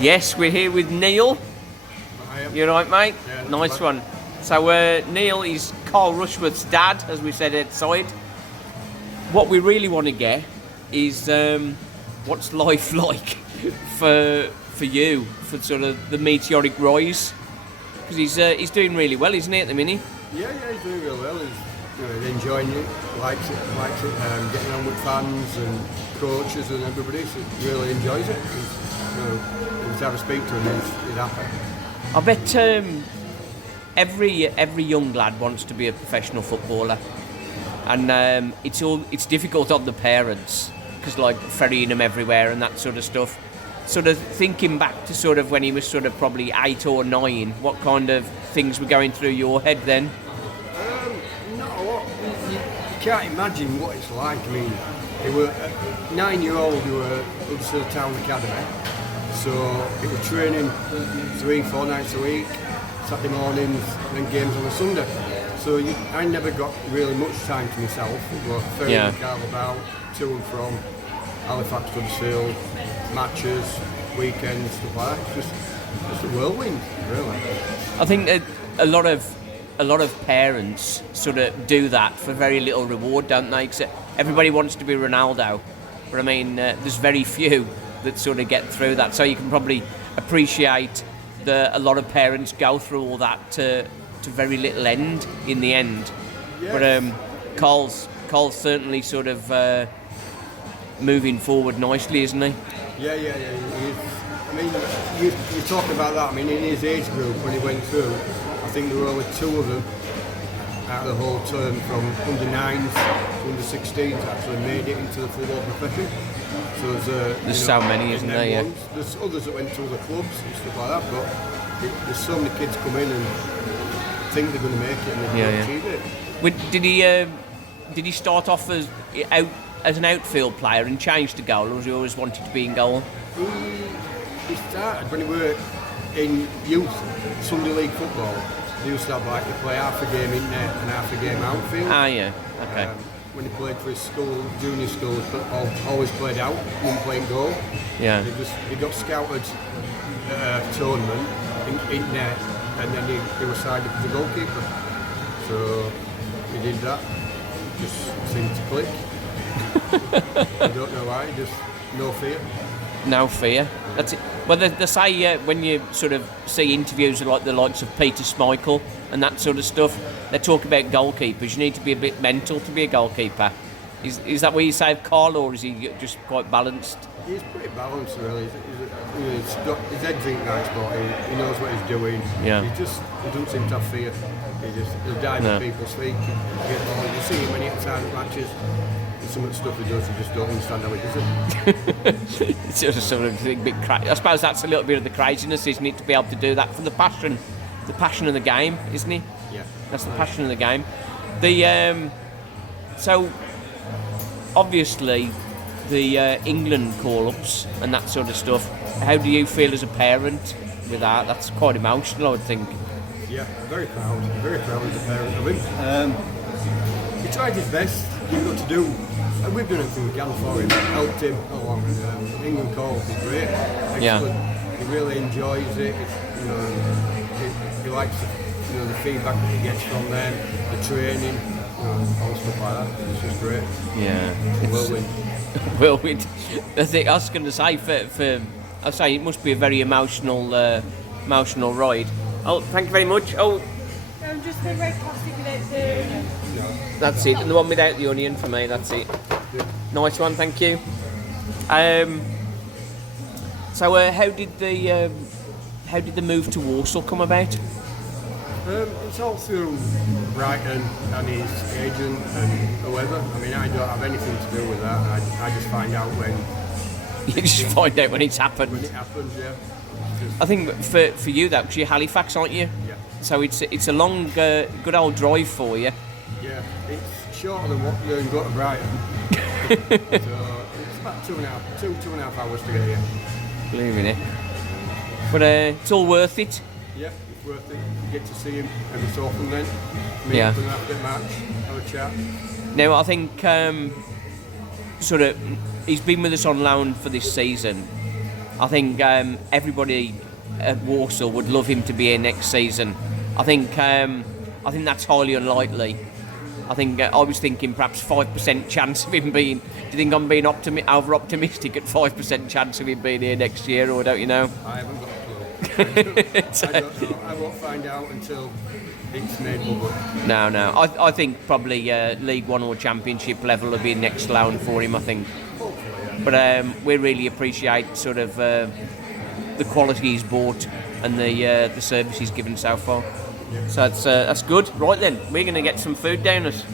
Yes, we're here with Neil. You right, mate? Yeah, nice one. So Neil is Carl Rushworth's dad, as we said outside. What we really want to get is what's life like for you, for sort of the meteoric rise? Because he's doing really well, isn't he, at the minute? Yeah, he's doing really well. He's enjoying it, likes it, getting on with fans and coaches and everybody. So he really enjoys it. Every time I speak to him, he's happy. I bet every young lad wants to be a professional footballer, and it's difficult on the parents because like ferrying them everywhere and that sort of stuff. Sort of thinking back to sort of when he was sort of probably 8 or 9, what kind of things were going through your head then? Not a lot. You can't imagine what it's like. I mean, they were 9-year-old who were up to the town academy, so it was training 3-4 nights a week, Saturday mornings, and then games on a Sunday. So I never got really much time to myself. It was ferrying the car about, to and from Halifax to the Seal, matches, weekends, stuff like that. Just a whirlwind, really. I think a lot of parents sort of do that for very little reward, don't they? 'Cause everybody wants to be Ronaldo, but I mean, there's very few that sort of get through that. So you can probably appreciate that a lot of parents go through all that to very little end in the end. Yes. But Carl's certainly sort of moving forward nicely, isn't he? Yeah. I mean, you talk about that. I mean, in his age group, when he went through, I think there were only 2 of them out of the whole term from under 9s to under 16s actually made it into the football profession. So there's so many, isn't there? Yeah. There's others that went to other clubs and stuff like that, but there's so many kids come in and think they're going to make it and they don't achieve it. Did he start off as an outfield player and change to goal, or was he always wanted to be in goal? He started when he were in youth, Sunday League football. They used to have like to play half a game in net and half a game outfield. Ah, yeah, okay. When he played for his school, junior school, always played out, wouldn't play in goal. Yeah. He got scouted at a tournament in net, and then he was signed up as a goalkeeper. So he did that. Just seemed to click. I don't know why, just no fear. No fear. That's it. Well, they say when you sort of see interviews like the likes of Peter Schmeichel and that sort of stuff, they talk about goalkeepers. You need to be a bit mental to be a goalkeeper. Is that what you say of Carl, or is he just quite balanced? He's pretty balanced, really. His head's in the right spot. He knows what he's doing. Yeah. He doesn't seem to have fear. He'll dive at people's feet. You see him many times at matches. Some of the stuff he does, you just don't understand how he does it. It's just sort of a bit I suppose that's a little bit of the craziness, isn't it, to be able to do that for the passion of the game, isn't it? Yeah. That's the passion of the game. So obviously the England call-ups and that sort of stuff. How do you feel as a parent with that? That's quite emotional, I would think. Yeah, very proud as a parent of him. He tried his best. You've got to do, and we've done everything we can for him, helped him along. England call is great, excellent. Yeah. He really enjoys it. He likes the feedback that he gets from them, the training, all stuff like that. It's just great. Yeah, Whirlwind. I think I was going to say I say it must be a very emotional ride. Oh, thank you very much. Oh. Just the red plastic without the... That's it, and the one without the onion for me, that's it. Nice one, thank you. So how did the move to Walsall come about? It's all through Brighton and his agent and whoever. I mean, I don't have anything to do with that. I just find out when... You just find out when it's happened? When it happens, yeah. I think for you, though, because you're Halifax, aren't you? Yeah. So it's a long, good old drive for you. Yeah, it's shorter than what you go to Brighton. So it's about 2.5 hours to get here. Believing it. But it's all worth it. Yeah, it's worth it. You get to see him every so often then. Meet Yeah. up and have a match, have a chat. Now, I think sort of he's been with us on loan for this season. I think everybody at Walsall would love him to be here next season. I think that's highly unlikely. I think I was thinking perhaps 5% chance of him being. Do you think I'm being over optimistic at 5% chance of him being here next year, or don't you know? I haven't got a clue. I don't know. I won't find out until it's made public. No. I think probably League One or Championship level will be next round for him, I think. But we really appreciate sort of the quality he's brought and the service he's given so far. So that's good. Right then, we're going to get some food down us.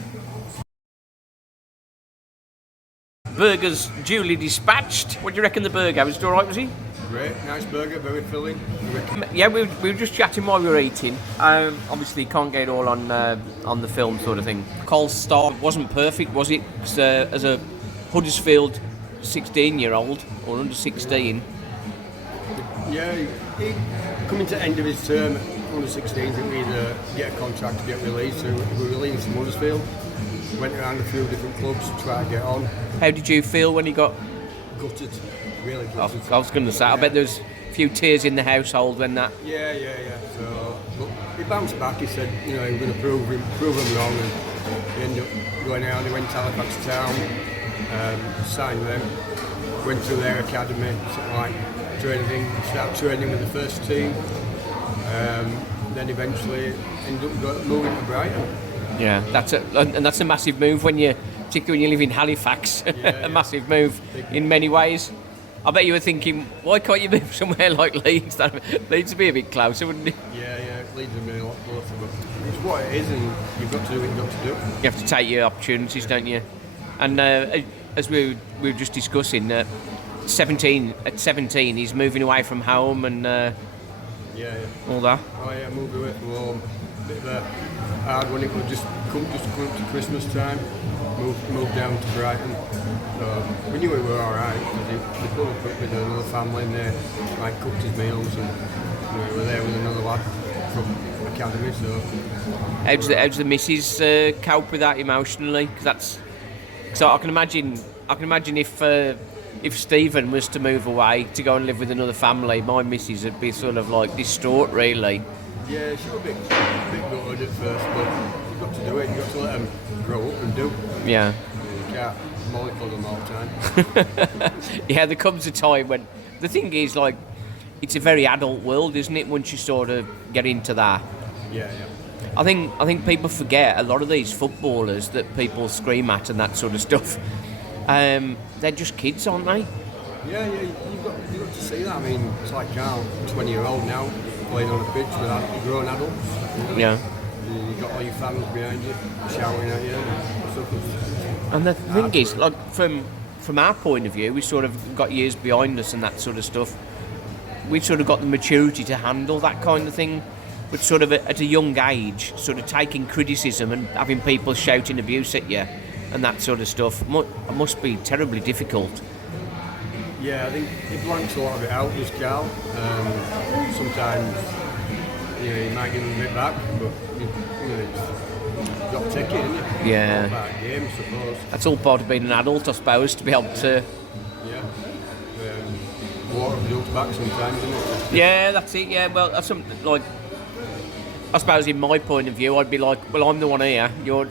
Burger's duly dispatched. What do you reckon the burger? Was it all right, was he? Great, nice burger, very filling. Yeah, we were just chatting while we were eating. Obviously, can't get it all on the film sort of thing. Cole's start wasn't perfect, was it? 'Cause, as a Huddersfield 16-year-old or under 16. Yeah, he coming to the end of his term under 16, didn't either get a contract to get released, so we were released from Huddersfield. Went around a few different clubs to try to get on. How did you feel when he got Gutted, really gutted. I was going to say, I bet there was a few tears in the household when that. Yeah. So, but he bounced back. He said, he was going to prove him wrong, and he ended up going out. He went to Halifax Town, signed them, went through their academy, something like started training with the first team. Then eventually ended up moving to Brighton. Yeah, that's a massive move particularly when you live in Halifax. A massive move in many ways. I bet you were thinking, why can't you move somewhere like Leeds? Leeds would be a bit closer, wouldn't it? Yeah, Leeds would be a lot closer, but it's what it is, and you've got to do what you've got to do. You have to take your opportunities, don't you? And as we were just discussing, at 17, he's moving away from home and all that. Oh yeah, moved away from home. Bit of a hard one. It would just come to Christmas time. Moved down to Brighton. So we knew we were all right because he put up with another family and they cooked his meals, and we were there with another lad from academy. So how's the missus cope with that emotionally? So I can imagine if Stephen was to move away to go and live with another family, my missus would be sort of like distraught, really. Yeah, she was a bit gutted at first, but you've got to do it. You've got to let them grow up and do. Yeah. You can't mollycoddle them all the time. Yeah, there comes a time when the thing is, like, it's a very adult world, isn't it? Once you sort of get into that. Yeah. I think people forget a lot of these footballers that people scream at and that sort of stuff. They're just kids, aren't they? Yeah. You've got to see that. I mean, it's like Carl, 20-year-old now, playing on a pitch with grown adults. Yeah. You've got all your fans behind you, shouting at you and stuff. And the thing is, like, from our point of view, we sort of got years behind us and that sort of stuff. We've sort of got the maturity to handle that kind of thing. But sort of at a young age, sort of taking criticism and having people shouting abuse at you and that sort of stuff must be terribly difficult. Yeah, I think he blanks a lot of it out, does Carl. Sometimes, you might give him a bit back, but you've got to take it, haven't you? Yeah. It's all about a game, I suppose. That's all part of being an adult, I suppose, to be able to. Yeah. Water builds back sometimes, isn't it? Yeah, that's it. Yeah, well, that's something like. I suppose in my point of view, I'd be like, well, I'm the one here. You're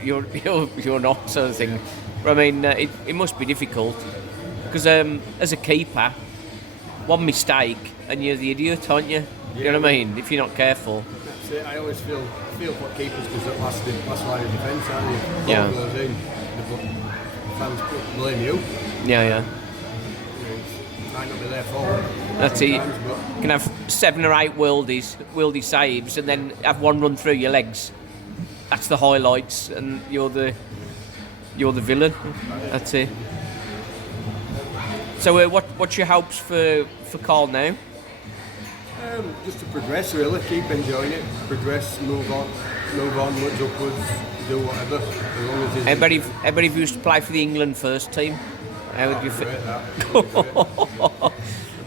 not, sort of thing. But I mean, it must be difficult because as a keeper, one mistake and you're the idiot, aren't you? You know what I mean? If you're not careful. That's it. I always feel for keepers because that last line of defence, aren't you? Yeah. Ball goes in, the fans blame you. Yeah. It might not be their fault. That's it. You can have 7 or 8 worldy saves and then have one run through your legs. That's the highlights, and you're the villain. That's it. So, what's your hopes for Carl now? Just to progress, really. Keep enjoying it. Progress, move onwards, upwards, do whatever. As long as Everybody used to play for the England first team. How would you feel?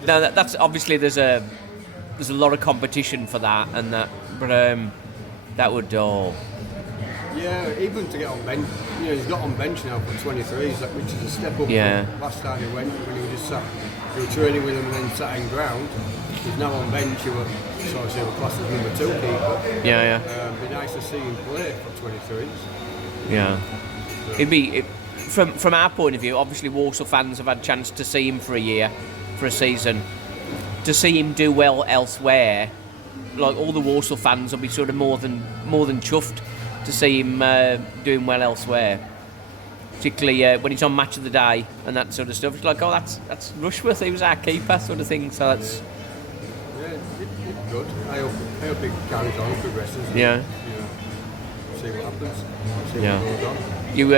No, that's obviously there's a lot of competition for that and that, but that would Yeah, even to get on bench, he's got on bench now for 23s, which is a step up Yeah. from last time he went when he was just sat. You were training with him and then sat in ground. He's now on bench. He was sort of say class as number 2 keeper. Yeah. It'd be nice to see him play for 23s. Yeah. It'd be from our point of view. Obviously, Walsall fans have had a chance to see him for a year, for a season. To see him do well elsewhere, like all the Walsall fans will be sort of more than chuffed to see him doing well elsewhere. Particularly when he's on Match of the Day and that sort of stuff. It's like, oh, that's Rushworth. He was our keeper, sort of thing. So that's It's good. I hope it carries on, progresses. Yeah. See what happens. See Yeah. what goes on. You,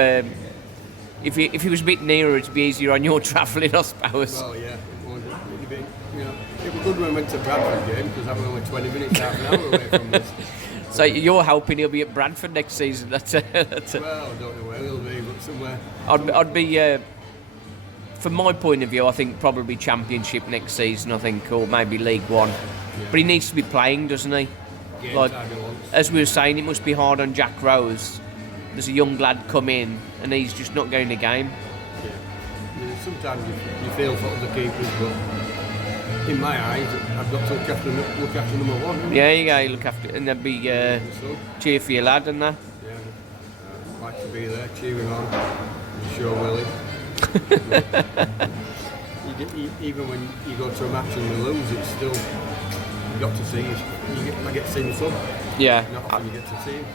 if he was a bit nearer, it'd be easier on your travelling, I suppose. Well, yeah. It was good when we went to Bradford game because that was only 20 minutes, half an hour away from us. So you're hoping he'll be at Bradford next season? That's Well, I don't know where he'll be, but somewhere. I'd be. From my point of view, I think probably Championship next season. I think, or maybe League One. Yeah. But he needs to be playing, doesn't he? Game Like, time he wants. as we were saying, it must be hard on Jack Rose. There's a young lad come in, and he's just not going to game. Yeah. Sometimes you feel for other keepers, but in my eyes, I've got to look after number 1. haven't I? Yeah, you go, you look after, and there'd be So, cheer for your lad and that. yeah, like to be there, cheer him on, and show Willie. Even when you go to a match and you lose, it's still you got to see it. I get to see my son. Yeah. Not often you get to see him.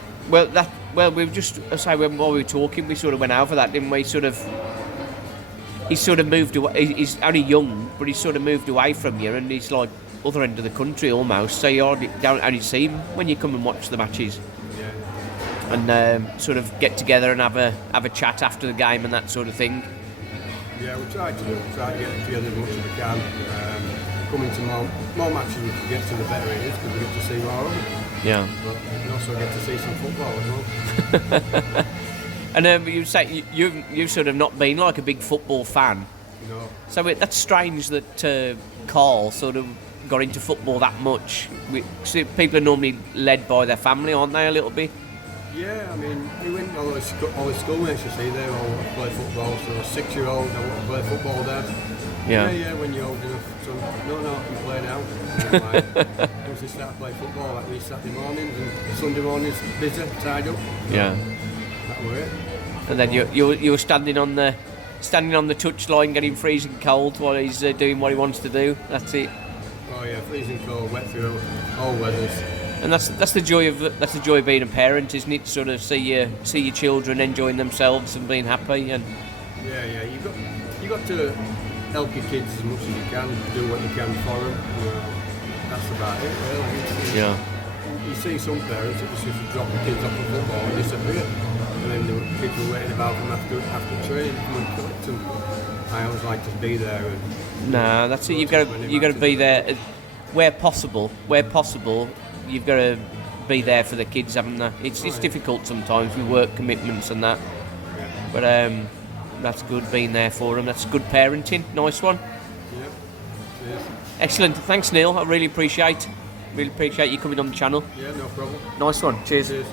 Well, we've just while we were talking, we sort of went over that, didn't we? He's sort of moved away. He's only young, but he's sort of moved away from you, and he's like other end of the country almost. So you don't only see him when you come and watch the matches, Yeah. and sort of get together and have a chat after the game and that sort of thing. Yeah, we try to get together as much as we can. Coming to more matches we get to, the better it is because we get to see more of it. Yeah. But we also get to see some football as well. And you say you've sort of not been like a big football fan. No. So that's strange that Carl sort of got into football that much. So people are normally led by their family, aren't they, a little bit? Yeah, I mean, he went all his schoolmates, you see, they all want to play football. So a 6-year-old, I want to play football, Dad. Yeah, when you're old enough. So, no, I can play now. Once they start playing football, like me Saturday mornings and Sunday mornings, busy, tied up. Yeah. That was it. And then you were standing on the touchline, getting freezing cold while he's doing what he wants to do. That's it. Oh yeah, freezing cold, wet through all weathers. And that's the joy of being a parent, isn't it? To sort of see your children enjoying themselves and being happy. And Yeah, you got to help your kids as much as you can, do what you can for them. That's about it, really. yeah, You see some parents that just drop the kids off the football and disappear, and then the kids are waiting about them after training to come and collect them. I always like to be there. nah, that's it. You've got to be there where possible. You've got to be there for the kids, haven't you? It's difficult sometimes with work commitments and that. Yeah. But that's good being there for them. That's good parenting. Nice one. Yeah. Cheers. Excellent. Thanks, Neil. I really appreciate you coming on the channel. Yeah, no problem. Nice one. Cheers. Cheers.